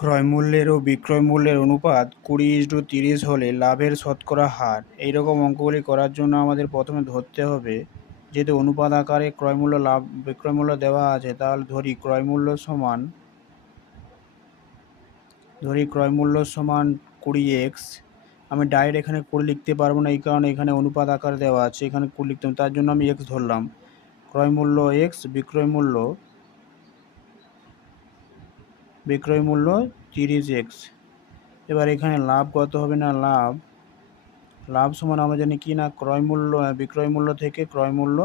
ক্রয়মূল্যের ও বিক্রয় মূল্যের অনুপাত 20:30 হলে লাভের শতকরা হার। এইরকম অঙ্কগুলি করার জন্য আমাদের প্রথমে ধরতে হবে, যেহেতু অনুপাত আকারে ক্রয়মূল্য লাভ বিক্রয় মূল্য দেওয়া আছে, তাহলে ধরি ক্রয়মূল্য সমান 20x। আমি ডাইরেক্ট এখানে 20 লিখতে পারবো না, এই কারণে এখানে অনুপাত আকারে দেওয়া আছে, এখানে 20 লিখতে হবে, তার জন্য আমি x ধরলাম। ক্রয়মূল্য x, বিক্রয় মূল্য 30x। এবার এখানে লাভ কত হবে, না লাভ সমান আমরা জানি কি, না বিক্রয় মূল্য থেকে ক্রয় মূল্য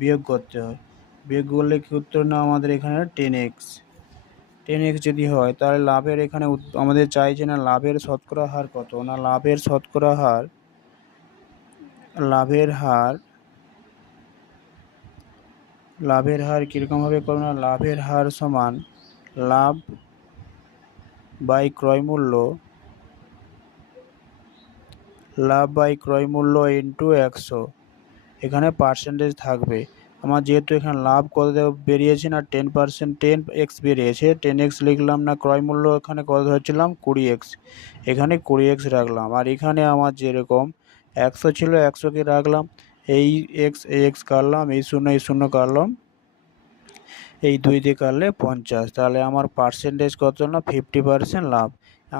বিয়োগ করতে হয়। বিয়োগ করলে কি উত্তর, না আমাদের এখানে 10x যদি হয়, তাহলে লাভের এখানে আমাদের চাইছে না লাভের শতকরা হার কত, না লাভের হার কীরকম হবে করো, না লাভের হার সমান লাভ বাই ক্রয় মূল্য ইন্টু 100। এখানে পার্সেন্টেজ থাকবে। আমার যেহেতু এখানে লাভ কত বেরিয়েছে, না 10%, 10x বেরিয়েছে, 10x লিখলাম। না ক্রয় মূল্য এখানে কত ধরছিলাম, 20x, এখানে 20x রাখলাম। আর এখানে আমার যেরকম 100 ছিল, 100কে রাখলাম। এই x কাটলাম, এই শূন্য কাটলাম, এই 2 দিয়ে কাটলে 50। তাহলে আমার পার্সেন্টেজ কত, না 50% লাভ।